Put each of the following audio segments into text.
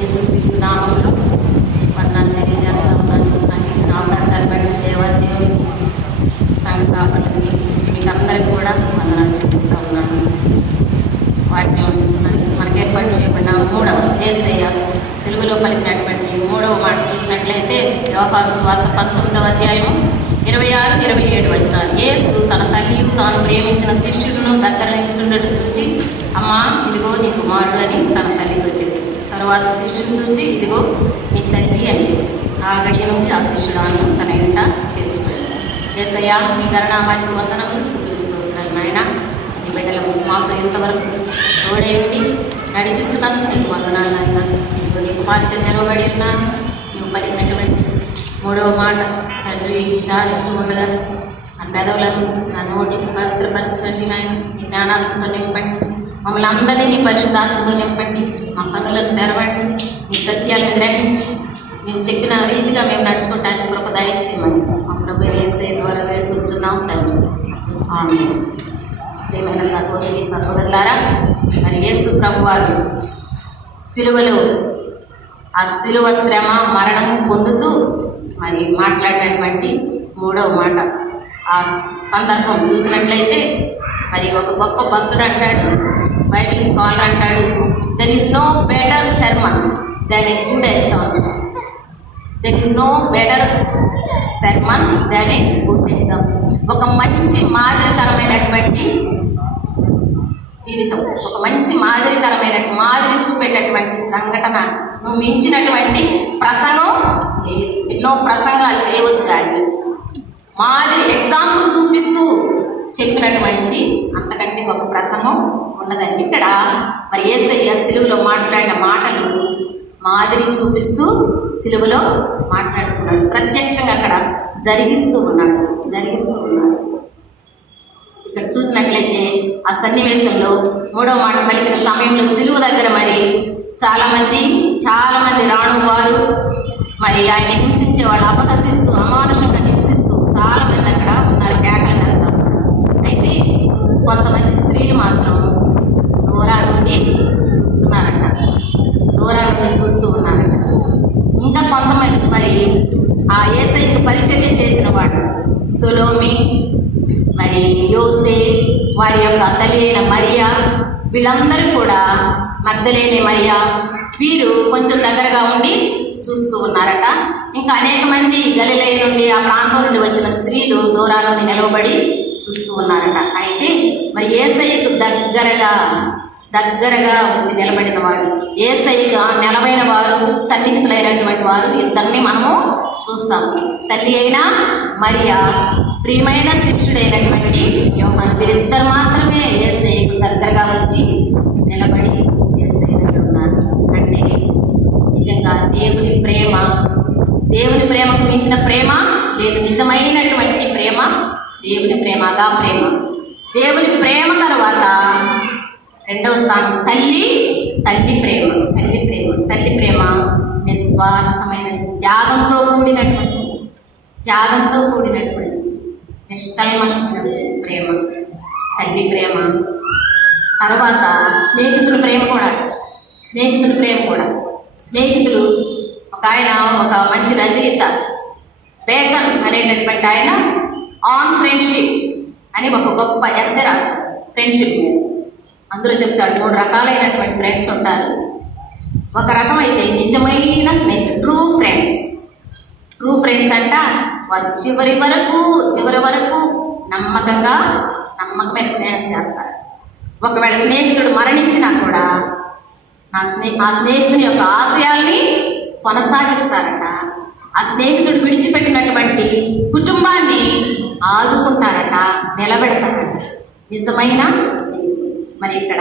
యేసుక్రీస్తు నామంలో వందనాలు తెలియజేస్తా ఉన్నాను. నాకు ఇచ్చిన అవకాశాన్ని బట్టి దేవాదేవుని సంఘ కాపరికి మీకు అందరికీ కూడా వందనాలు చూపిస్తూ ఉన్నాను. వాక్యం మనకి ఏర్పాటు చేయబడిన మూడవ యేసయ్య సిలువలో పలికినటువంటి మూడవ మాట చూసినట్లయితే యోహాను సువార్త 19వ అధ్యాయం 26-27 వచనాలు. యేసు తన తల్లి తాను ప్రేమించిన శిష్యులను దగ్గర నిల్చుండటం చూచి, అమ్మా ఇదిగో నీ కుమారుడు అని తన తల్లితో చెప్పి, తరువాత శిష్యుని చూచి ఇదిగో నీ తల్లి అని చెప్పి ఆ గడియ నుండి ఆ శిష్యురాను తన ఇంట చేర్చుకున్నాడు. యేసయ్య నీ గణనామానికి వందనములు స్తుతులు స్తోత్రాలు నాయన. నీ బిడ్డలకు మాతో ఇంతవరకు తోడై ఉండి నడిపిస్తున్నాను, నీకు వందనాలు నాయన. ఇదిగో నీ కుమార్తె నిలబడి ఉన్నాను. నీవు పలికినటువంటి మూడవ మాట తండ్రి ధ్యానిస్తూ ఉండగా నా పెదవులను నా నోటిని పవిత్రపరచండి నాయన. నీ జ్ఞానాత్మతో నింపండి, మమ్మల్ని అందరినీ నీ పరిశుద్ధాత్మతో నింపండి, మా కన్నులను తెరవండి, నీ సత్యాలను గ్రహించి మేము చెప్పిన రీతిగా మేము నడుచుకోవటానికి కృప దయచేయమని మా ప్రభు యేసయ్య ద్వారా వేడుకుంటున్నాం తండ్రి. ఆమేన్. ప్రియమైన సహోదరి సహోదరులారా, మరి యేసు ప్రభు వారు సిలువలో ఆ సిలువ శ్రమ మరణము పొందుతూ మరి మాట్లాడినటువంటి మూడవ మాట ఆ సందర్భం చూసినట్లయితే మరి ఒక గొప్ప భక్తుడు అంటాడు, బైబిల్ స్కాలర్ అంటాడు, there is no better sermon than a good example. There is no better sermon than a good example. ఒక మంచి మాదిరికరమైనటువంటి జీవితం, ఒక మంచి మాదిరి చూపేటటువంటి సంఘటన నువ్వు మించినటువంటి ప్రసంగం లేదు. ఎన్నో ప్రసంగాలు చేయవచ్చు కానీ మాదిరి ఎగ్జాంపుల్ చూపిస్తూ చెప్పినటువంటిది అంతకంటే ఒక ప్రసంగం ఉన్నదండి. ఇక్కడ మరి యేసయ్య సిలువలో మాట్లాడిన మాటలు మాదిరి చూపిస్తూ సిలువలో మాట్లాడుతున్నాడు, ప్రత్యక్షంగా అక్కడ జరిగిస్తూ ఉన్నాడు. ఇక్కడ చూసినట్లయితే ఆ సన్నివేశంలో మూడవ మాట పలికిన సమయంలో సిలువ దగ్గర మరి చాలా మంది రాణు వారు మరి ఆయన హింసించేవాళ్ళు, అపహసిస్తూ అమానుషంగా హింసిస్తూ చాలా మంది అక్కడ ఉన్నారు, కేకలు వేస్తూ ఉన్నారు. అయితే కొంతమంది స్త్రీలు మాత్రం దూరం నుండి చూస్తూ ఉన్నారట. ఇంకా కొంతమంది మరి ఆ యేసయ్యకు పరిచర్య చేసిన వాడు సొలోమి, మరి యోసే, వారి యొక్క తల్లి అయిన మరియా, వీళ్ళందరూ కూడా మగ్దలేని మరియా, వీరు కొంచెం దగ్గరగా ఉండి చూస్తూ ఉన్నారట. ఇంకా అనేక మంది గలిలయ నుండి ఆ ప్రాంతం నుండి వచ్చిన స్త్రీలు దూరాల నుండి నిలవబడి చూస్తూ ఉన్నారట. అయితే మరి యేసయ్యకు దగ్గరగా వచ్చి నిలబడిన వాడు, యేసయ్యగా నిలబడిన వారు, సన్నిహితులైనటువంటి వారు ఇద్దరిని మనము చూస్తాము. తల్లి అయిన మరియా, ప్రియమైన శిష్యుడైనటువంటి యోహాను, వీరిద్దరు మాత్రమే యేసయ్యకు దగ్గరగా వచ్చి నిలబడి యేసయ్య దగ్గర ఉన్నారు. అంటే నిజంగా దేవుని ప్రేమకు మించిన ప్రేమ లేదు. నిజమైనటువంటి ప్రేమ దేవుని ప్రేమగా ప్రేమ. దేవుని ప్రేమ తర్వాత రెండవ స్థానం తల్లి ప్రేమ నిస్వార్థమైనది, త్యాగంతో కూడినటువంటి నిష్కల్మషమైన ప్రేమ, తల్లి ప్రేమ. తర్వాత స్నేహితుల ప్రేమ కూడా. స్నేహితులు ఒక మంచి రచయిత బేకన్ అనేటటువంటి ఆయన ఆన్ ఫ్రెండ్షిప్ అని ఒక గొప్ప ఎస్సే రాస్తాడు ఫ్రెండ్షిప్ మీద. అందులో చెప్తాడు 3 రకాలైనటువంటి ఫ్రెండ్స్ ఉంటారు. ఒక రకం అయితే నిజమైన స్నేహితులు, ట్రూ ఫ్రెండ్స్ అంట. వారు చివరి వరకు నమ్మకమైన స్నేహం చేస్తారు. ఒకవేళ స్నేహితుడు మరణించినా కూడా ఆ స్నేహితుని యొక్క ఆశయాల్ని కొనసాగిస్తారట. ఆ స్నేహితుడు విడిచిపెట్టినటువంటి కుటుంబాన్ని ఆదుకుంటారట, నిలబెడతారట. నిజమైన స్నేహితుడు. మరి ఇక్కడ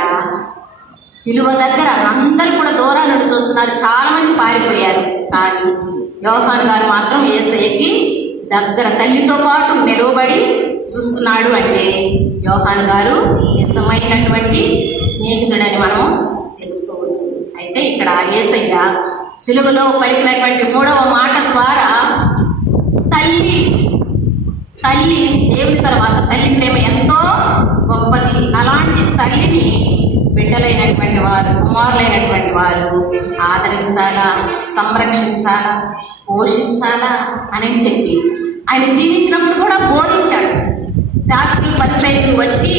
సిలువ దగ్గర అందరూ కూడా దూరాల నుండి చూస్తున్నారు, చాలా మంది పారిపోయారు. కానీ యోహాను గారు మాత్రం యేసయ్యకి దగ్గర తల్లితో పాటు నిలవబడి చూస్తున్నాడు. అంటే యోహాను గారు నిజమైనటువంటి స్నేహితుడని మనం తెలుసుకోవచ్చు. అయితే ఇక్కడ యేసయ్య సిలువలో పలికినటువంటి మూడవ మాట ద్వారా తల్లి దేవుని తర్వాత తల్లి ప్రేమ ఎంతో గొప్పది. అలాంటి తల్లిని బిడ్డలైనటువంటి వారు, కుమారులైనటువంటి వారు ఆదరించాలా, సంరక్షించాలా, పోషించాలా అని చెప్పి ఆయన జీవించినప్పుడు కూడా బోధించాడు. శాస్త్రులు పరిసయ్యులు వచ్చి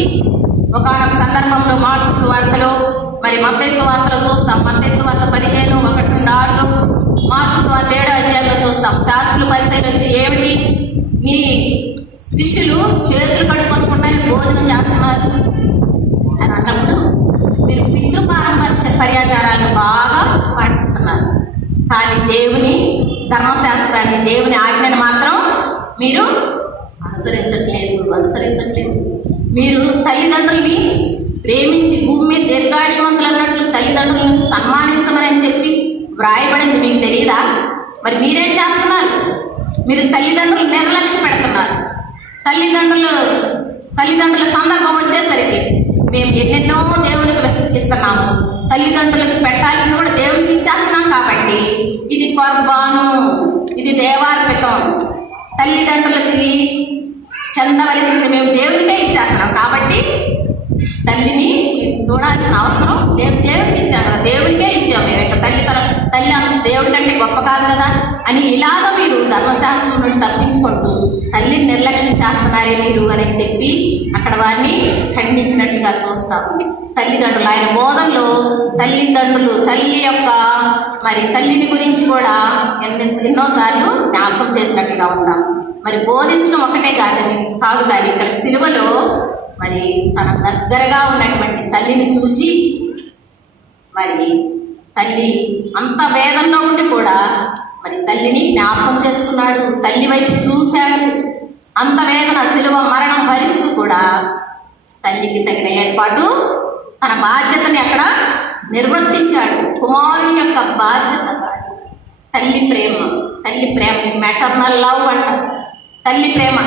ఒకానొక సందర్భంలో మార్కు సువార్తలో, మరి మత్తయి సువార్తలో చూస్తాం, మత్తయి సువార్త 15:1-6, మార్కు సువార్త 7వ అధ్యాయంలో చూస్తాం. శాస్త్రులు పరిసయ్యులు వచ్చి, ఏమిటి మీ శిష్యులు చేతులు కడుక్కోకుండా భోజనం చేస్తున్నారు అని అన్నప్పుడు, మీరు పితృపర్యాచారాలను బాగా పాటిస్తున్నారు, కానీ దేవుని ధర్మశాస్త్రాన్ని, దేవుని ఆజ్ఞను మాత్రం మీరు అనుసరించట్లేదు. మీరు తల్లిదండ్రుల్ని ప్రేమించి భూమి మీద దీర్ఘాయుష్మంతులు అన్నట్లు తల్లిదండ్రులను సన్మానించమని చెప్పి వ్రాయబడింది, మీకు తెలియదా? మరి మీరేం చేస్తున్నారు? మీరు తల్లిదండ్రులు నిర్లక్ష్య పెడుతున్నారు. తల్లిదండ్రుల సందర్భం వచ్చేసరికి మేము ఎన్నెన్నో దేవునికి ఇస్తున్నాము, తల్లిదండ్రులకు పెట్టాల్సింది కూడా దేవునికి ఇచ్చేస్తున్నాం. కాబట్టి ఇది కొర్బాను, ఇది దేవార్పితం, తల్లిదండ్రులకి చెందవలసింది మేము దేవునికే ఇచ్చేస్తున్నాం. కాబట్టి తల్లిని చూడాల్సిన అవసరం లేదు, దేవునికి ఇచ్చాం కదా, దేవునికే ఇచ్చాం మేము. ఇక తల్లి దేవుడి కంటే గొప్ప కాదు కదా అని ఇలాగ మీరు ధర్మశాస్త్రం నుండి తప్పించుకుంటూ తల్లిని నిర్లక్ష్యం చేస్తున్నారే మీరు అని చెప్పి అక్కడ వారిని ఖండించినట్లుగా చూస్తాము. తల్లిదండ్రులు, ఆయన బోధనలో తల్లిదండ్రులు, తల్లి యొక్క మరి తల్లిని గురించి కూడా ఎన్నోసార్లు జ్ఞాపకం చేసినట్లుగా ఉంటాం. మరి బోధించడం ఒకటే కాదు కానీ ఇక్కడ సిలువలో మరి తన దగ్గరగా ఉన్నటువంటి తల్లిని చూచి, మరి తల్లి అంత వేదనలో ఉండి కూడా మరి తల్లిని జ్ఞాపకం చేసుకున్నాడు, తల్లి వైపు చూశాడు. అంత వేదన, సిలువ మరణం భరిస్తూ కూడా తల్లికి తగిన ఏర్పాటు, తన బాధ్యతని అక్కడ నిర్వర్తించాడు. కుమారుని యొక్క బాధ్యత తల్లి ప్రేమని మెటర్నల్ లవ్ అంటారు. తల్లి ప్రేమ,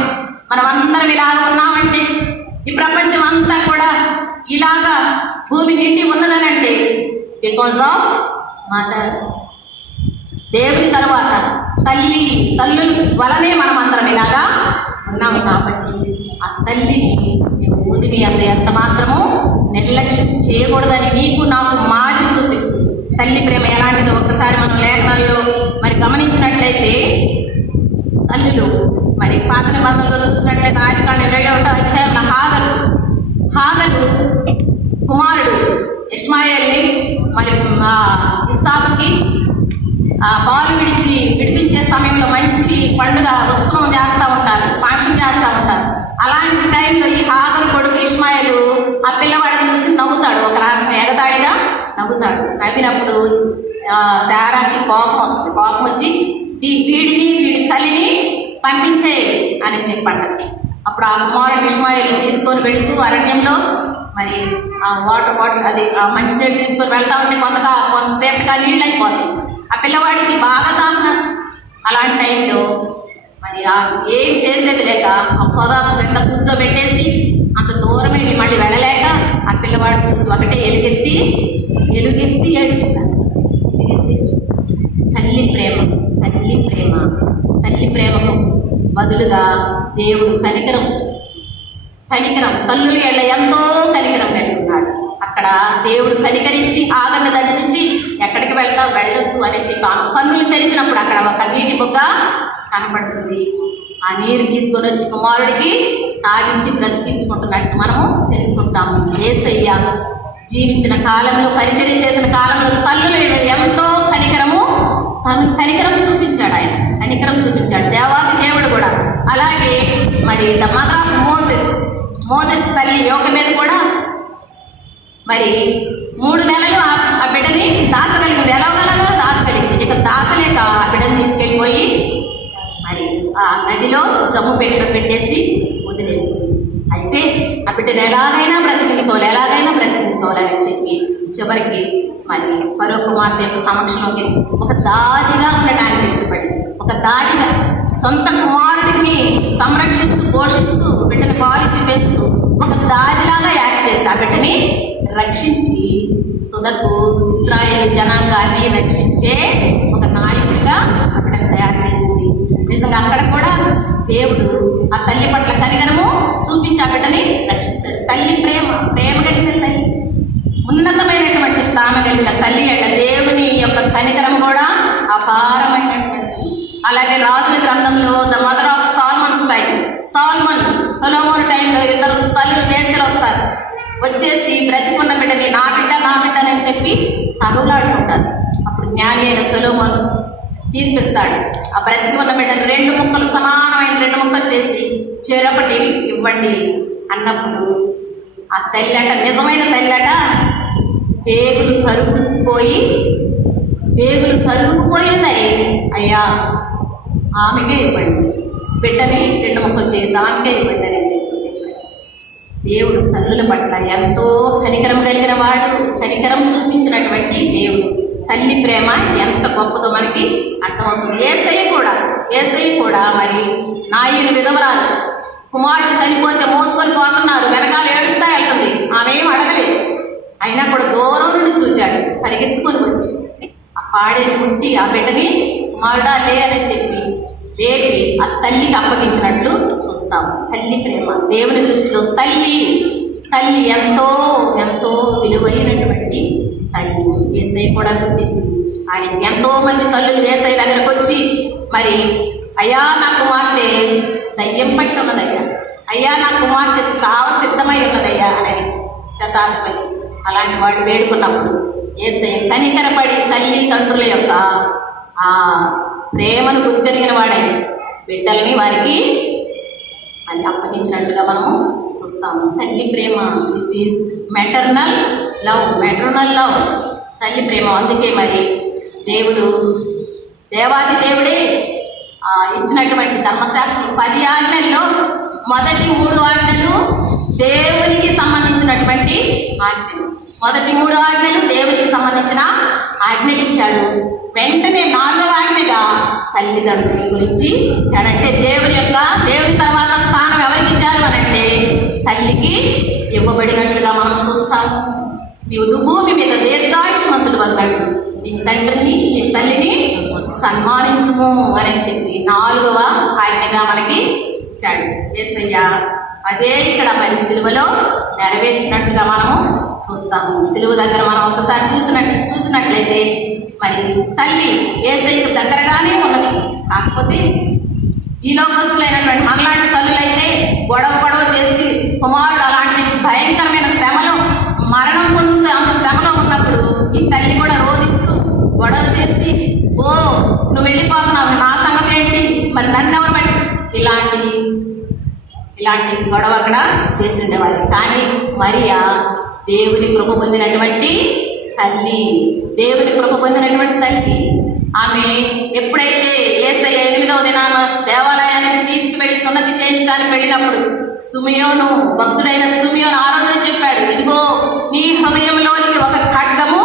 మనం అందరం ఇలాగ ఉన్నామంటే, ఈ ప్రపంచం అంతా కూడా ఇలాగా భూమి నిండి ఉన్నదనంటే బికాజ్ ఆఫ్ మదర్. దేవుని తర్వాత తల్లుల వలనే మనం అందరం ఇలాగా ఉన్నాము. కాబట్టి ఆ తల్లిని ఊదిని ఎంత మాత్రము నిర్లక్ష్యం చేయకూడదని నీకు నాకు మాది చూపిస్తుంది. తల్లి ప్రేమ ఎలాంటిదో ఒక్కసారి మనం లేఖనాల్లో మరి గమనించినట్లయితే, తల్లులు మరి పాత నిబంధనలో చూసినట్లయితే ఆదికాండం 21వ అధ్యాయంలో హాగరు కుమారుడు ఇష్మాయేల్ని మరి ఇస్సాకుకి బాలు విడిపించే సమయంలో మంచి పండుగ ఉత్సవం చేస్తూ ఉంటారు, ఫంక్షన్ చేస్తూ ఉంటారు. అలాంటి టైంలో ఈ హాగరు కొడుకు ఇష్మాయేలు ఆ పిల్లవాడిని చూసి నవ్వుతాడు, ఒక రకంగా ఎగతాడిగా నవ్వుతాడు. నవ్వినప్పుడు శారాకి కోపం వస్తుంది. కోపం వచ్చి వీడి తల్లిని పంపించే అని చెప్పండి. అప్పుడు ఆ కుమారుడు ఇష్మాయేలు తీసుకొని వెళుతూ అరణ్యంలో మరి ఆ వాటర్ బాటిల్, అది ఆ మంచినీళ్ళు తీసుకొని వెళ్తా ఉంటే కొంతసేపటిగా నీళ్ళు అయిపోతాయి. ఆ పిల్లవాడికి బాగా దాహనేస్తుంది. అలాంటి టైంలో మరి ఏం చేసేది లేక ఆ పొద క్రింద కూర్చోబెట్టేసి అంత దూరం వెళ్ళి మళ్ళీ వెళ్ళలేక ఆ పిల్లవాడు చూసి ఒకటే ఎలుగెత్తి ఏడ్చున్నాడు. తల్లి ప్రేమకు బదులుగా దేవుడు కనికరం తల్లులు ఎళ్ళ ఎంతో కనికరం కలిగి ఉన్నాడు. అక్కడ దేవుడు కనికరించి ఆగను దర్శించి ఎక్కడికి వెళ్ళొద్దు అని చెప్పి ఆ కన్నులు తెరిచినప్పుడు అక్కడ ఒక నీటి బొగ్గ కనపడుతుంది. ఆ నీరు తీసుకొని వచ్చి కుమారుడికి తాగించి బ్రతికించుకుంటున్నట్టు మనము తెలుసుకుంటాము. యేసయ్య జీవించిన కాలంలో, పరిచర్య చేసిన కాలంలో తల్లులు ఎంతో కనికరం చూపించాడు. ఆయన కనికరం చూపించాడు, దేవాది దేవుడు కూడా. అలాగే మరి ద మదర్ ఆఫ్ మోసెస్ తల్లి యోగ మీద కూడా మరి 3 నెలలు ఆ బిడ్డని దాచగలిగింది. ఎలాగోలాగా దాచగలిగింది. ఇక దాచలేక ఆ బిడ్డని తీసుకెళ్ళిపోయి మరి ఆ నదిలో జమ్ము పెట్టేసి వదిలేసింది. అయితే ఆ బిడ్డను ఎలాగైనా బ్రతికించుకోవాలని చెప్పి చివరికి మరి ఫరో కుమార్తె యొక్క సమక్షంలోకి ఒక దాదిగా ఉండడానికి ఇష్టపడింది. ఒక దాదిగా సొంత కుమారుడిని సంరక్షిస్తూ, పోషిస్తూ, బిడ్డను పాలించి పెంచుతూ ఒక దాదిలాగా యాక్ట్ చేసి ఆ బిడ్డని రక్షించి తుదకు ఇశ్రాయేలు జనాంగాన్ని రక్షించే ఒక నాయకుడిగా అక్కడ తయారు చేసింది. నిజంగా అక్కడ కూడా దేవుడు ఆ తల్లి పట్ల కనికరము చూపించి ఆ బిడ్డని రక్షించాడు. తల్లి ప్రేమ కలిగిన తల్లి, ఉన్న కనికరం కూడా అపారమైనటువంటి. అలాగే రాజుల గ్రంథంలో the mother of Solomon's time, సొలొమోను టైంలో ఇద్దరు తల్లులు వేసలు వస్తారు. వచ్చేసి బ్రతికున్న బిడ్డని నా బిడ్డని చెప్పి తగులాడుకుంటారు. అప్పుడు జ్ఞాని అయిన సొలొమోను తీర్పిస్తాడు. ఆ బ్రతికి ఉన్న బిడ్డను 2 ముక్కలు, సమానమైన 2 ముక్కలు చేసి చెరొకటి ఇవ్వండి అన్నప్పుడు ఆ తల్లట, నిజమైన తల్లట, పేగులు తరుగుపోయింది. అయ్యా ఆమెకే ఇవ్వండి, బిడ్డని 2 ముక్కలు చేయి, దానికే ఇవ్వండి అని చెప్పాడు. దేవుడు తల్లుల పట్ల ఎంతో కనికరం కలిగిన వాడు, కనికరం చూపించినటువంటి దేవుడు. తల్లి ప్రేమ ఎంత గొప్పదో మనకి అర్థమవుతుంది. ఏసై కూడా మరి నాయని విధవరాలు, కుమారుడు చనిపోతే మోసుకొని పోతున్నారు, వెనకాల ఏడుస్తా వెళ్తుంది, ఆమె ఏం అడగలేదు. అయినా కూడా దూరం నుండి చూచాడు, పరిగెత్తుకొని వచ్చి ఆ పాడేని పుట్టి ఆ బిడ్డని కుమారుడా లే అని చెప్పి లేపి ఆ తల్లికి అప్పగించినట్లు చూస్తాము. తల్లి ప్రేమ దేవుని దృష్టిలో తల్లి ఎంతో ఎంతో విలువైనటువంటి తల్లి. ఏసై కూడా గుర్తించి ఆయన ఎంతో మంది తల్లులు ఏసై దగ్గరకు వచ్చి మరి అయ్యా నా కుమార్తె దయ్యం పట్టి ఉన్నదయ్యా, అయ్యా నా కుమార్తె చావ సిద్ధమై ఉన్నదయ్యా అని శతాధిపతి అలాంటి వాడు వేడుకున్నప్పుడు ఏసై కనికరపడి తల్లి తండ్రుల యొక్క ఆ ప్రేమను గుర్తెరిగిన వాడై బిడ్డల్ని వారికి అని అప్పగించినట్లుగా మనము చూస్తాము. తల్లి ప్రేమ, దిస్ ఈజ్ మెటర్నల్ లవ్, తల్లి ప్రేమ. అందుకే మరి దేవాది దేవుడే ఇచ్చినటువంటి ధర్మశాస్త్రం 10 ఆజ్ఞల్లో మొదటి 3 ఆజ్ఞలు దేవునికి సంబంధించినటువంటి ఆజ్ఞలు. మొదటి 3 ఆజ్ఞలు దేవునికి సంబంధించిన ఆజ్ఞలు ఇచ్చాడు. వెంటనే 4వ ఆజ్ఞగా తల్లిదండ్రుల గురించి ఇచ్చాడంటే దేవుని తర్వాత స్థానం ఎవరికి ఇచ్చారు అనంటే తల్లికి ఇవ్వబడినట్లుగా మనం చూస్తాము. నీవు భూమి మీద దీర్ఘాయుష్మంతులు వదలడు, నీ తండ్రిని నీ తల్లిని సన్మానించుము అని చెప్పి 4వ ఆజ్ఞగా మనకి ఇచ్చాడు యేసయ్య. అదే ఇక్కడ మరి సిలువలో నెరవేర్చినట్లుగా మనము చూస్తాము. సిలువ దగ్గర మనం ఒకసారి చూసినట్లయితే మరి తల్లి యేసయ్యకు దగ్గరగానే ఉన్నది. కాకపోతే ఈ లోకస్తులైనటువంటి మనలాంటి తల్లులైతే గొడవ చేసి కుమారుడు అలాంటి భయంకరమైన శ్రమలో మరణం పొందుతూ అంత శ్రమలో ఉన్నప్పుడు ఈ తల్లి కూడా రోధిస్తూ గొడవ చేసి, ఓ నువ్వు వెళ్ళిపోతున్నావు, నా సంగతి ఏంటి, మరి నన్ను ఎవరు బట్టి ఇలాంటి గొడవ అక్కడ చేసి ఉండేవారు. కానీ మరియా దేవుని కృప పొందినటువంటి తల్లి. ఆమె ఎప్పుడైతే యేసయ్య 8వ దినాన దేవాలయానికి తీసుకువెళ్ళి సున్నతి చేయించడానికి వెళ్ళినప్పుడు భక్తుడైన సుమియోను ఆ రోజు చెప్పాడు, ఇదిగో నీ హృదయంలోనికి ఒక ఖడ్గము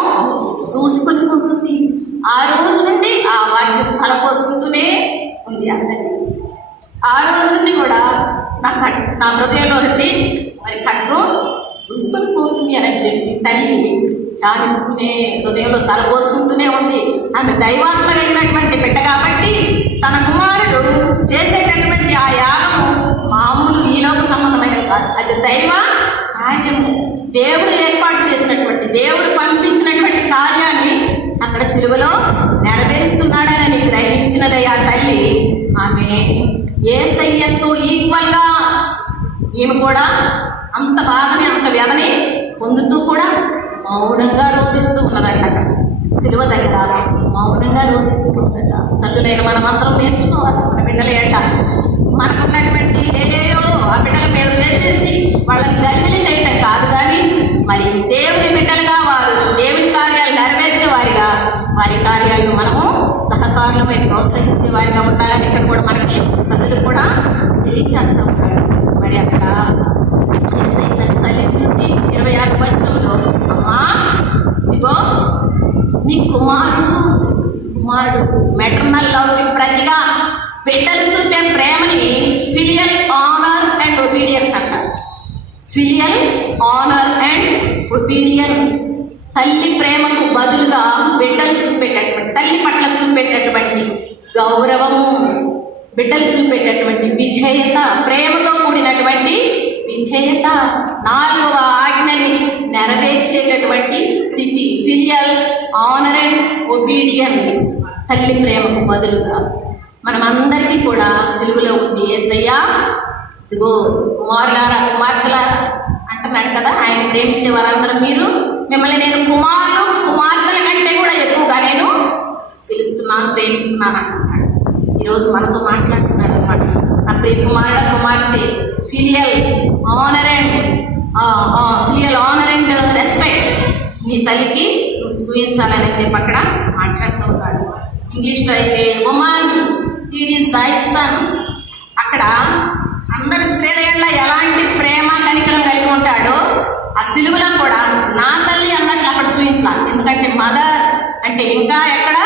దూసుకొని పోతుంది. ఆ రోజు నుండి ఆ వాక్యం తలపోసుకుంటూనే ఉంది అందరినీ. ఆ రోజు నుండి కూడా నా హృదయంలో నుండి మరి ఖడ్గం దూసుకొని పోతుంది అని చెప్పి తల్లి ధ్యానిస్తూనే హృదయంలో తలపోసుకుంటూనే ఉంది. ఆమె దైవాత్మ కలిగినటువంటి బిడ్డ కాబట్టి తన కుమారుడు చేసేటటువంటి ఆ యాగము మామూలు ఈలోక సంబంధమైనది కాదు, అది దైవ కార్యము. దేవుడు ఏర్పాటు చేసినటువంటి, దేవుడు పంపించినటువంటి కార్యాన్ని అక్కడ సిలువలో నెరవేరుస్తున్నాడని గ్రహించినది ఆ తల్లి. ఆమె యేసయ్యతో ఈక్వల్గా ఈమె కూడా అంత బాధని అంత వ్యధని పొందుతూ కూడా మౌనంగా రోధిస్తూ ఉన్నదంట. అక్కడ సిలువ దగ్గర మౌనంగా రోధిస్తూ ఉన్నదట. తల్లులైన మనమందరం నేర్చుకోవాలి. మన బిడ్డలే అంట మనకున్నటువంటి ఏదేయో ఆ బిడ్డల మీద వేసేసి వాళ్ళని గల్లిని చేయటం కాదు, కానీ మరి దేవుని బిడ్డలుగా వారు దేవుని కార్యాలు నెరవేర్చే వారిగా వారి కార్యాలను మనము సహకారులమై ప్రోత్సహించే వారిగా ఉండాలని ఇక్కడ కూడా మనకి తల్లులు కూడా తెలియచేస్తూ ఉంటారు. మరి అక్కడ తల్లి చూసి 26వ వచనంలో, అమ్మా ఇదిగో నీ కుమారుడు మెటర్నల్ లవ్కి ప్రతిగా బిడ్డలు చూపే ప్రేమని ఫిలియల్ ఆనర్ అండ్ ఒబీడియన్స్ అంటారు. ఫిలియల్ ఆనర్ అండ్ ఒబీడియన్స్, తల్లి ప్రేమకు బదులుగా బిడ్డలు చూపేటటువంటి, తల్లి పట్ల చూపేటటువంటి గౌరవము, బిడ్డలు చూపేటటువంటి విధేయత, ప్రేమతో కూడినటువంటి విధేయత. 4వ ఆజ్ఞని నెరవేర్చేటటువంటి స్థితి. Filial honour and obedience. తల్లి ప్రేమకు బదులుగా మనమందరికీ కూడా సిలువలో ఉంది యేసయ్య ఇదిగో కుమారులారా కుమార్తెలారా అంటున్నాడు కదా. ఆయన ప్రేమించే వారందరూ మీరు మిమ్మల్ని నేను కుమారులు కుమార్తెల కంటే కూడా ఎక్కువగా నేను పిలుస్తున్నాను, ప్రేమిస్తున్నాను అంటున్నాడు. ఈరోజు మనతో మాట్లాడుతున్నాడు అనమాట. నా ప్రియ కుమారుడ కుమార్తె ఫిలియల్ ఆనర్ అండ్ రెస్పెక్ట్ నీ తల్లికి నువ్వు చూపించాలని చెప్పి అక్కడ మాట్లాడుతూ ఉన్నాడు. ఇంగ్లీష్లో అయితే ఉమన్ హియర్ ఈజ్ దై సన్. అక్కడ అందరి స్త్రీల ఎలాంటి ప్రేమ కనికరం కలిగి ఉంటాడో ఆ సిలువలో కూడా నా తల్లి అన్నట్లు అక్కడ చూపించాలి. ఎందుకంటే మదర్ అంటే ఇంకా ఎక్కడ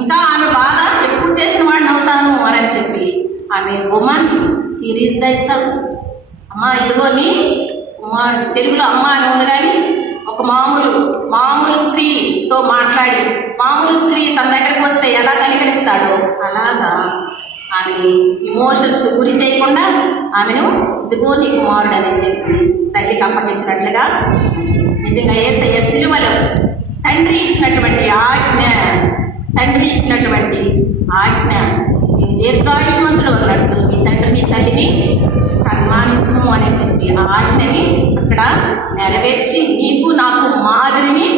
ఇంకా ఆమె బాధ ఎక్కువ చేసిన వాడిని అవుతాను అని చెప్పి ఆమె ఉమన్ హియర్ ఈజ్ దై సన్. అమ్మ ఇదిగో నీ కుమారుడు. తెలుగులో అమ్మ అని ఉంది కానీ ఒక మామూలు స్త్రీతో మాట్లాడి మామూలు స్త్రీ తన దగ్గరికి వస్తే ఎలా కనికరిస్తాడో అలాగా ఆమె ఇమోషన్స్ గురి చేయకుండా ఆమెను ఇదిగో నీ కుమారుడు అని చెప్పి తల్లికి అప్పగించినట్లుగా నిజంగా యేసయ్య సిలువలో తండ్రి ఇచ్చినటువంటి ఆజ్ఞ నీ దీర్ఘాయుష్మంతులు వదలట్టు నీ తండ్రి నీ తల్లిని సన్మానించము అని చెప్పి ఆ ఆజ్ఞని అక్కడ నెరవేర్చి నీకు నాకు మాదిరిని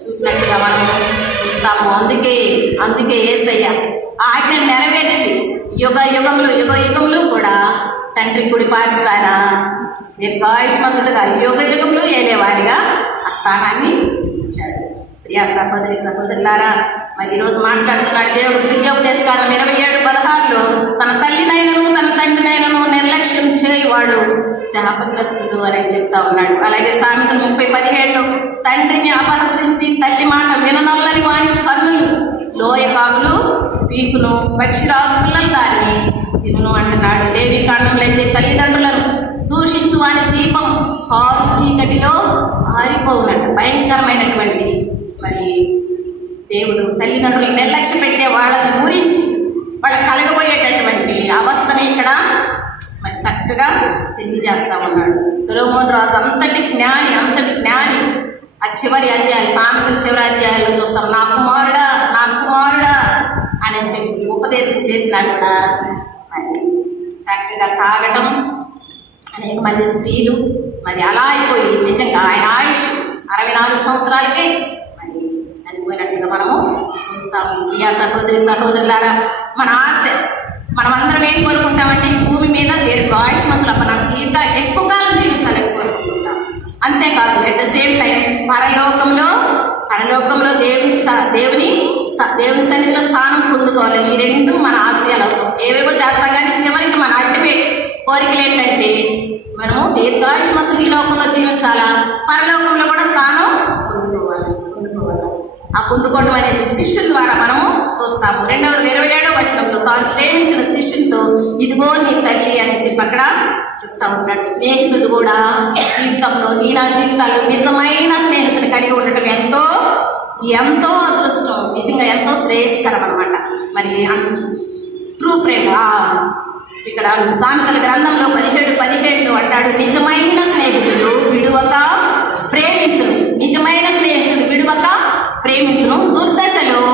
చూపినట్టుగా మనం చూస్తాము. అందుకే యేసయ్య ఆజ్ఞను నెరవేర్చి యుగ యుగంలో కూడా తండ్రి కుడి పార్శ్వాన దీర్ఘాయుష్మంతుడుగా యుగంలో ఏలేవారిగా ఆ స్థానాన్ని ఇచ్చాడు. ప్రియా సహోదరులారా, మరి ఈరోజు మాట్లాడుతున్నాడు దేవుడు ద్వితీయోపదేశకాండం 27:16 తన తల్లినైనను తన తండ్రినైనను నిర్లక్ష్యం చేయవాడు శాపగ్రస్తుడు అని చెప్తా ఉన్నాడు. అలాగే సామెతలు 30:17 తండ్రిని అపహసించి తల్లి మాట విననొల్లని వారి కన్నులు లోయ కాకులు పీకును పక్షిరాజు పిల్లలు దాన్ని తినును అంటున్నాడు. లేవి కాండంలో అయితే తల్లిదండ్రులను దూషించు వాని దీపం హారు చీకటిలో ఆరిపోవునట్టు. భయంకరమైనటువంటి మరి దేవుడు తల్లిదండ్రులు నిర్లక్ష్య పెట్టే వాళ్ళని గురించి వాళ్ళకి కలగబోయేటటువంటి అవస్థని ఇక్కడ మరి చక్కగా తెలియజేస్తా ఉన్నాడు. సొలొమోను రాజు అంతటి జ్ఞాని ఆ చివరి అధ్యాయాలు సామెతల చివరి అధ్యాయాల్లో చూస్తాం. నా కుమారుడా అని చెప్పి ఉపదేశం చేసినా కూడా మరి చక్కగా తాగటం అనేక మంది స్త్రీలు మరి అలా అయిపోయి నిజంగా ఆయన ఆయుష్ 64 సంవత్సరాలకే మరి చనిపోయినట్టుగా మనము చూస్తాము. ప్రియా సహోదరులారా, మన ఆశ మనమందరం ఏం కోరుకుంటామంటే ఈ భూమి మీద దీర్ఘాయుష్మంతులు మనం ఎక్కువ కాలం జీవించాలని కోరుకుంటాం. అంతేకాదు అట్ ద సేమ్ టైం పరలోకంలో దేవుని సన్నిధిలో స్థానం పొందుకోవాలని ఈ రెండు మన ఆశయాలు అవుతాం. ఏవేవో చేస్తాం కానీ చివరికి మన అల్టిమేట్ కోరికలు ఏంటంటే మనము దీర్ఘాయుష్మంతులు ఈ లోకంలో జీవించాలా, పరలోకంలో కూడా స్థానం పొందుకోవాలి. ఆ పొందుకోవడం అనేది శిష్యుల ద్వారా మనము చూస్తాము. 2:27 వచనంలో తాను ప్రేమించిన శిష్యునితో ఇదిగో నీ తల్లి అని చెప్పి అక్కడ చెప్తా ఉంటాడు. స్నేహితుడు కూడా జీవితంలో నా జీవితాల్లో నిజమైన స్నేహితుని కలిగి ఉండటం ఎంతో అదృష్టం, నిజంగా ఎంతో శ్రేయస్కరం అనమాట. మరి ట్రూ ఫ్రెండ్ ఇక్కడ సామెతల గ్రంథంలో 17:17 అంటాడు, నిజమైన స్నేహితుడు విడువక ప్రేమించును. నిజమైన స్నేహితుడు విడువక ప్రేమించును. దుర్దశలో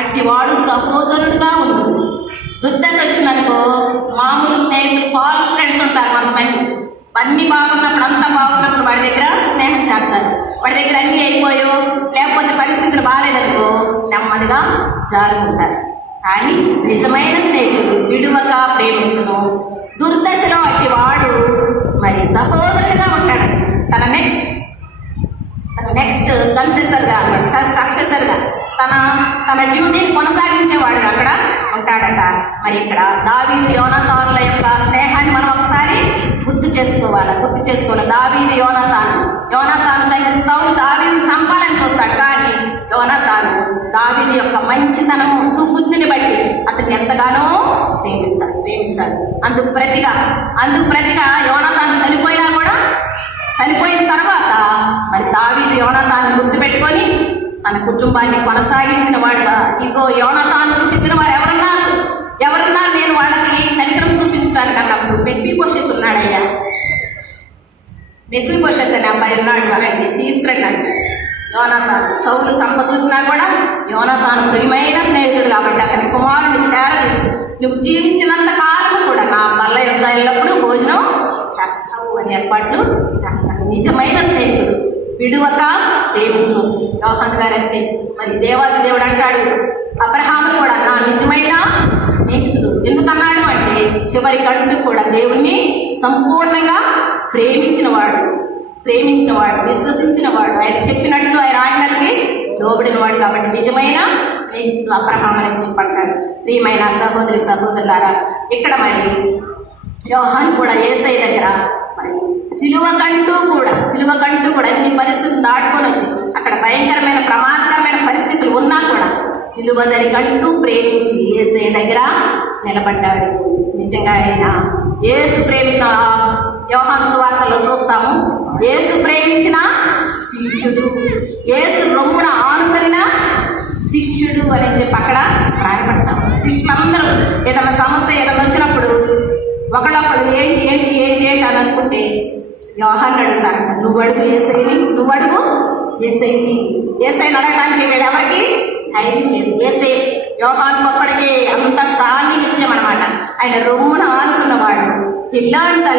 అట్టివాడు సహోదరుడుగా ఉండు. దుర్దశ వచ్చిందనుకో మామూలు స్నేహితులు ఫాల్స్ ఫ్రెండ్స్ ఉంటారు కొంతమంది. అన్నీ బాగున్నప్పుడు అంతా బాగున్నప్పుడు వాడి దగ్గర స్నేహం చేస్తారు. వాడి దగ్గర అన్నీ అయిపోయో లేకపోతే పరిస్థితులు బాగాలేదనుకో నెమ్మదిగా జారుకుంటారు. కానీ నిజమైన స్నేహితుడు విడువక ప్రేమించును. దుర్దశలో అట్టివాడు మరి సహోదరుడిగా ఉంటాడు. తన నెక్స్ట్ సక్సెసర్గా తన డ్యూటీని కొనసాగించేవాడుగా అక్కడ ఉంటాడట. మరి ఇక్కడ దావీదు యోనాతానుల యొక్క స్నేహాన్ని మనం ఒకసారి గుర్తు చేసుకోవాలి. దావీదు యోనాతాను తండ్రి సౌలు దావీదు చంపాలని చూస్తాడు. కానీ యోనాతాను దావీదు యొక్క మంచితనము సుబుద్ధిని బట్టి అతన్ని ఎంతగానో ప్రేమిస్తాడు. అందుకు ప్రతిగా యోనాతాను చనిపోయిన తర్వాత మరి దావీదు యోనాతాను గుర్తుపెట్టుకొని తన కుటుంబాన్ని కొనసాగించిన వాడుగా ఇదిగో యోనాతానుకు చెందిన వారు ఎవరున్నారు నేను వాళ్ళకి కనికరం చూపించడానికి అన్నప్పుడు మెఫీబోషెత్ ఉన్నాడయ్యా. మెఫీబోషెత్ అనే అబ్బాయి ఉన్నాడు అలాంటి తీసుకురండి అంటే యోనాతాను సౌలు చంప చూసినా కూడా యోనాతాను ప్రియమైన స్నేహితుడు కాబట్టి అతని కుమారుని చేరదీసి నువ్వు జీవించినంత కాలం కూడా నా బల్ల యొద్ద ఎల్లప్పుడూ భోజనం చేస్తావు అని ఏర్పాట్లు చేస్తాడు. నిజమైన స్నేహితుడు విడువక ప్రేమించు. యోహాను గారు అంతే. మరి దేవాది దేవుడు అంటాడు అబ్రహాము కూడా నా నిజమైన స్నేహితుడు. ఎందుకన్నాడు అంటే చివరి కంటూ కూడా దేవుణ్ణి సంపూర్ణంగా ప్రేమించినవాడు, విశ్వసించినవాడు, ఆయన చెప్పినట్టు ఆయన ఆజ్ఞలకి లోబడినవాడు కాబట్టి నిజమైన స్నేహితుడు అబ్రహాము అని చెప్పంటాడు. ప్రియమైన సహోదరి సహోదరులారా, ఇక్కడ మరి యోహాను కూడా యేసయ్య దగ్గర మరి సిలువ కంటూ కూడా అన్ని పరిస్థితులు దాటుకొని వచ్చి అక్కడ భయంకరమైన ప్రమాదకరమైన పరిస్థితులు ఉన్నా కూడా సిలువ దరికంటూ ప్రేమించి యేసయ్య దగ్గర నిలబడ్డాడు. నిజంగా ఆయన యేసు ప్రేమించిన యోహాను సువార్తలో చూస్తాము. యేసు ప్రేమించిన శిష్యుడు, యేసు రొమ్మున ఆనుకొనిన శిష్యుడు అని చెప్పి అక్కడ రాయబడతాము. శిష్యులందరూ ఏదైనా సమస్య ఏదైనా వచ్చినప్పుడు ఒకళ్ళప్పుడు ఏంటి ఏంటి ఏంటి ఏంటి అని అనుకుంటే యోహాన్ని అడుగుతారంట. నువ్వు అడుగు యేసయ్యని, నువ్వు అడుగు యేసయ్యని. యేసయ్యని అడగడానికి వీళ్ళెవరికి ధైర్యం లేదు. యేసయ్య యోహాను ఒక్కడికి అంత సాన్నిహిత్యం అనమాట. ఆయన రొమ్మున ఆనుకున్నవాడు. He learned the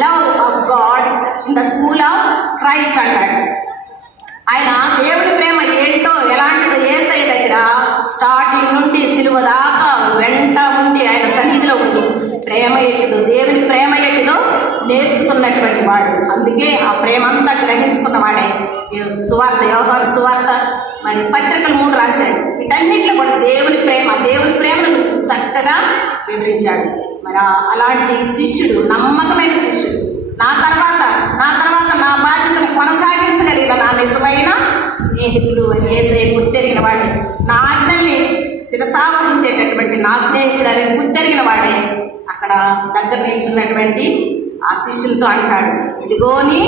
love of God in the school of Christ అంటాడు. ఆయన దేవుని ప్రేమ ఏంటో ఎలాంటిదో యేసయ్య దగ్గర స్టార్టింగ్ నుండి సిలువ దాకా వెంట ఉండి ఆయన సన్నిధిలో ఉండి ప్రేమ ఏంటిదో, దేవుని ప్రేమ ఏంటిదో నేర్చుకున్నటువంటి వాడు. అందుకే ఆ ప్రేమ అంతా గ్రహించుకున్నవాడే సువార్త, యోహాను సువార్త మరి పత్రికలు 3 రాశాడు. వీటన్నిటిలో కూడా దేవుని ప్రేమను చక్కగా వివరించాడు. మరి అలాంటి శిష్యుడు, నమ్మకమైన శిష్యుడు, నా తర్వాత నా బాధ్యతను కొనసాగించగలిగిన నా నిజమైన స్నేహితుడు అని యేసయ్య గుర్తెరిగిన వాడే, నా ఆజ్ఞల్ని శిరసావహించేటటువంటి నా స్నేహితుడు అని గుర్తెరిగిన వాడే అక్కడ దగ్గర నిల్చున్నటువంటి ఆ శిష్యులతో అంటాడు, ఇదిగో నీ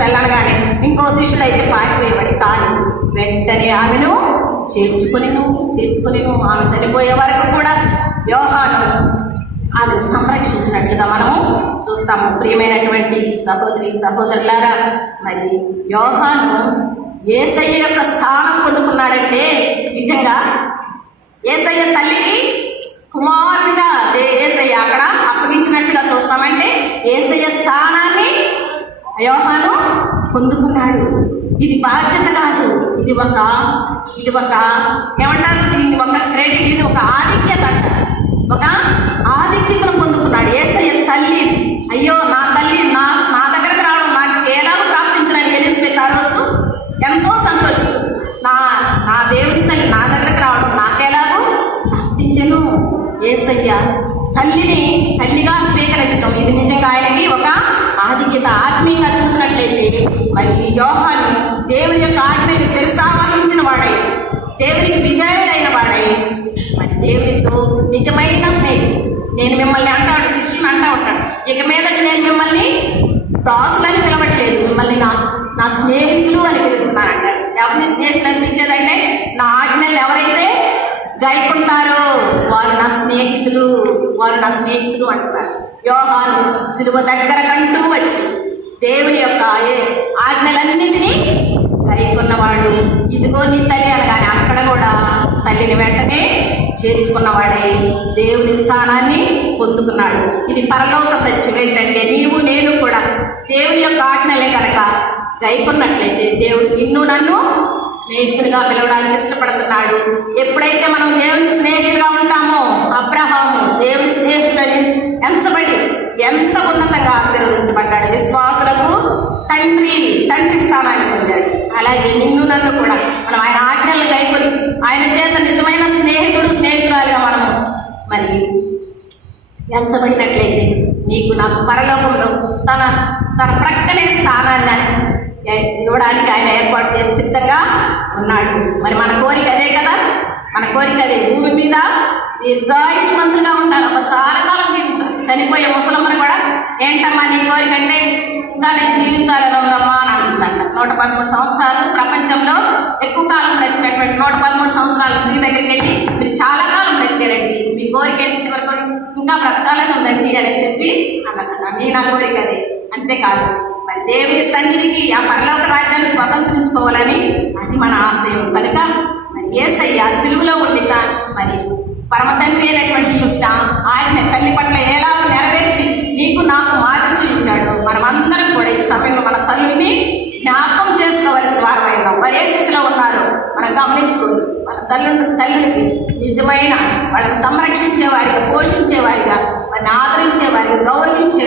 తెల్లనగానే ఇంకో శిష్యుడు అయితే పారిపోయేవాడు. కానీ వెంటనే ఆమెను చేర్చుకొని ఆమె చనిపోయే వరకు కూడా యోహాను ఆమెను సంరక్షించినట్లుగా మనము చూస్తాము. ప్రియమైనటువంటి సహోదరి సహోదరులారా, మరి యోహాను యేసయ్య యొక్క స్థానం పొందుకున్నాడంటే నిజంగా యేసయ్య తల్లికి కుమారుడిగా యేసయ్య అక్కడ అప్పగించినట్లుగా చూస్తామంటే యేసయ్య స్థానాన్ని యోహాను పొందుకున్నాడు. ఇది బాధ్యత కాదు, ఇది ఒక ఏమంటారు, దీన్ని ఒక క్రెడిట్, ఇది ఒక ఆధిక్యత అంటారు. ఒక ఆధిక్యతను పొందుకున్నాడు. యేసయ్య తల్లి, అయ్యో నా తల్లి నా దగ్గరకు రావడం నాకు ఎలాగో ప్రాప్తించడానికి ఎలిజబెత్ ఆ రోజు ఎంతో సంతోషిస్తుంది. నా దేవుని తల్లి నా దగ్గరకు రావడం నాకెలాగో ప్రాప్తించను. యేసయ్య తల్లిగా స్వీకరించడం ఇది నిజంగా ఆయనకి ఒక ఆధిక్యత. ఆత్మీయంగా చూసినట్లయితే మరి యోహాను దేవుని యొక్క ఆజ్ఞని శిరసావహించిన వాడై, దేవునికి విధేయుడైన వాడై, మరి దేవునితో నిజమైన స్నేహితుడు. నేను మిమ్మల్ని అంటాడు, శిష్యుని అంటా ఉంటాడు, ఇక మీదట నేను మిమ్మల్ని దాసులని పిలవట్లేదు, మిమ్మల్ని నా స్నేహితులు అని పిలుస్తున్నాను అంటాడు. ఎవరిని స్నేహితులు అనిపించేదంటే నా ఆజ్ఞలు ఎవరైతే గైకుంటారో వారు నా స్నేహితులు అంటున్నారు. యోహాను సిలువ దగ్గర కంటూ వచ్చి దేవుని యొక్క ఆజ్ఞలన్నింటినీ గైకొన్నవాడు. ఇదిగో నీ తల్లి అనగానే అక్కడ కూడా తల్లిని వెంటనే చేర్చుకున్నవాడే దేవుని స్థానాన్ని పొందుకున్నాడు. ఇది పరలోక సత్యం ఏంటంటే నీవు నేను కూడా దేవుని యొక్క ఆజ్ఞలే కనుక గైకొన్నట్లయితే దేవుడు నిన్ను నన్ను స్నేహితులుగా పిలవడానికి ఇష్టపడుతున్నాడు. ఎప్పుడైతే మనం దేవుని స్నేహితులుగా ఉంటామో, అబ్రహాము దేవుని స్నేహితులని ఎంచబడి ఎంత ఉన్నతంగా ఆశీర్వదించబడ్డాడు. విశ్వాసులకు తండ్రి స్థానాన్ని పొందాడు. అలాగే నిన్ను నన్ను కూడా మనం ఆయన ఆజ్ఞలు గైకొని ఆయన చేత నిజమైన స్నేహితురాలుగా మనము మరి ఎంచబడినట్లయితే నీకు నాకు పరలోకంలో తన ప్రక్కనే స్థానాన్ని ఇవ్వడానికి ఆయన ఏర్పాటు చేసి సిద్ధంగా ఉన్నాడు. మరి మన కోరిక అదే కదా, భూమి మీద దీర్ఘాయుష్మంతులుగా ఉంటారు. చాలా కాలం జీవించాలి. చనిపోయే ముసలమ్మని కూడా ఏంటమ్మా నీ కోరిక అంటే ఇంకా నేను జీవించాలని ఉందమ్మా అని అంటుందంట. 113 సంవత్సరాలు ప్రపంచంలో ఎక్కువ కాలం బ్రతికినటువంటి 113 సంవత్సరాల స్త్రీ దగ్గరికి వెళ్ళి మీరు చాలా కాలం బ్రతికారండి, మీ కోరిక ఏంటి చివరికి ఇంకా బ్రతకాలని ఉందండి అని చెప్పి అన్నదన్న. నా కోరిక అదే. అంతేకాదు మరి దేవుని సన్నిధికి ఆ పరలోక రాజ్యాన్ని స్వతంత్రించుకోవాలని అది మన ఆశయం కనుక మరి యేసయ్య సిలువలో ఉండి మరి పరమ తండ్రి అయినటువంటి ఇచ్చిన ఆయన తల్లి పట్ల ఎలా నెరవేర్చి నీకు నాకు మాదిరి చూపించాడు. మనమందరం కూడా ఈ సమయంలో మన తల్లిని జ్ఞాపకం చేసుకోవలసిన వారమైనాం. మరి ఏ స్థితిలో ఉన్నారో మనం గమనించుకోండి. మన తల్లుడికి నిజమైన వాళ్ళని సంరక్షించే వారిగా, పోషించే వారిగా, వారిని ఆదరించే వారిగా, గౌరవించే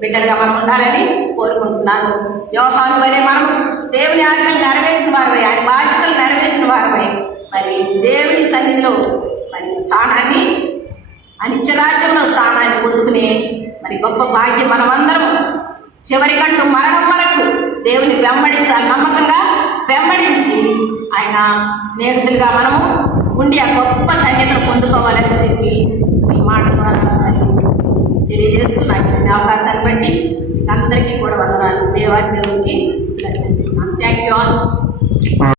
బిడ్డలుగా మనం ఉండాలని కోరుకుంటున్నాను. యోహాను వలె మనం దేవుని ఆజ్ఞలు నెరవేర్చిన వారమై, ఆయన బాధ్యతలు నెరవేర్చిన వారమై మరి దేవుని సన్నిధిలో మరి స్థానాన్ని, నిత్యరాజ్యంలో స్థానాన్ని పొందుకునే మరి గొప్ప భాగ్యం మనమందరం చివరికంటూ మరణం వరకు దేవుని వెంబడించాలి. నమ్మకంగా వెంబడించి ఆయన స్నేహితులుగా మనము ఉండి ఆ గొప్ప ధన్యతను పొందుకోవాలని చెప్పి ఈ మాట ద్వారా మరి తెలియజేస్తూ నాకు ఇచ్చిన అవకాశాన్ని బట్టి మీకు అందరికీ కూడా వందనాలు. దేవునికి స్తుతులు అర్పిస్తున్నాను. Thank you all.